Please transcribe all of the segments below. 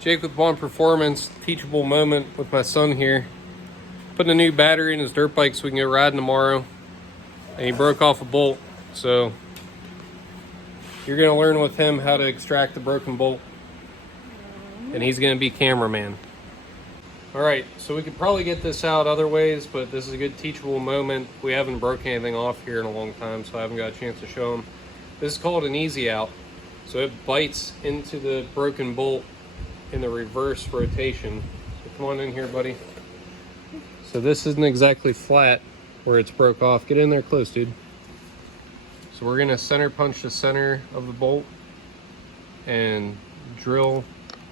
Jake with Bond Performance, teachable moment with my son here. Putting a new battery in his dirt bike so we can go riding tomorrow. And he broke off a bolt, so you're gonna learn with him how to extract the broken bolt. And he's gonna be cameraman. All right, so we could probably get this out other ways, but this is a good teachable moment. We haven't broken anything off here in a long time, so I haven't got a chance to show him. This is called an easy out. So it bites into the broken bolt in the reverse rotation. So come on in here, buddy. So this isn't exactly flat where it's broke off. Get in there close, dude. So we're gonna center punch the center of the bolt and drill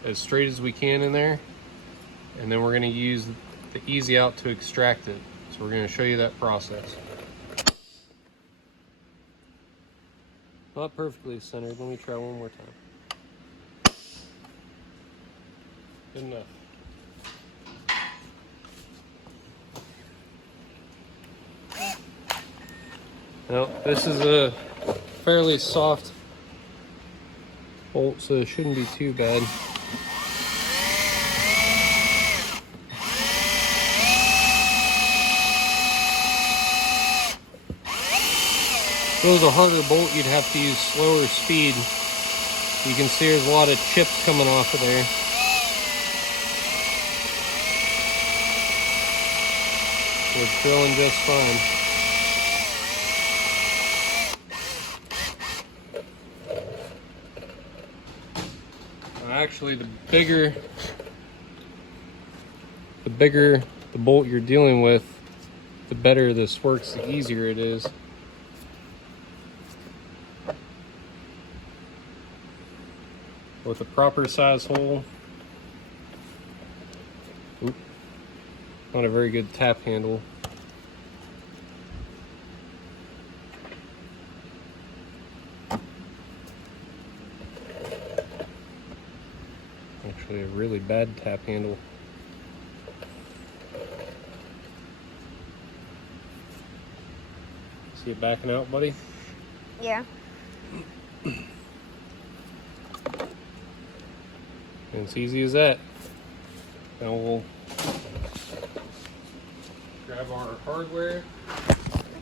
as straight as we can in there. And then we're gonna use the easy out to extract it. So we're gonna show you that process. Not perfectly centered. Let me try one more time. Good enough. Now, this is a fairly soft bolt, so it shouldn't be too bad. If it was a harder bolt, you'd have to use slower speed. You can see there's a lot of chips coming off of there. So it's drilling just fine. Actually, the bigger the bolt you're dealing with, the better this works, the easier it is. With a proper size hole. Oop, not a very good tap handle. Actually a really bad tap handle. See it backing out, buddy? Yeah. And it's easy as that. Now we'll grab our hardware.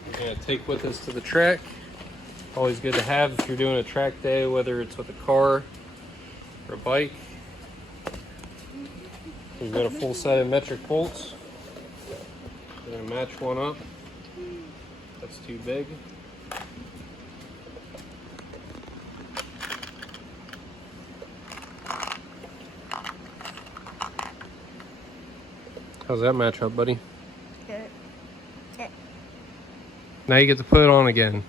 We're gonna take with us to the track. Always good to have if you're doing a track day, whether it's with a car or a bike. We've got a full set of metric bolts. We're gonna match one up. That's too big. How's that match up, buddy? Good. Good. Now you get to put it on again.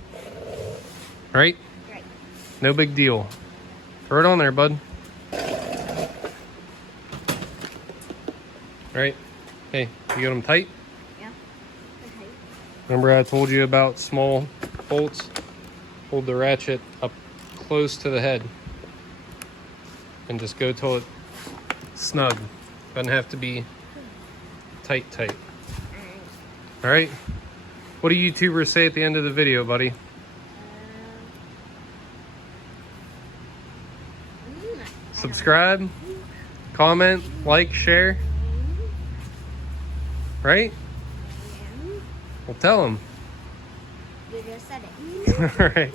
Right? Right. No big deal. Throw it on there, bud. Right? Hey, you got them tight? Yeah. Okay. Remember I told you about small bolts? Hold the ratchet up close to the head. And just go till it's snug. Doesn't have to be tight. All right. What do YouTubers say at the end of the video, buddy? Subscribe, comment, like, share. Right? Well, tell them. You just said it. All right.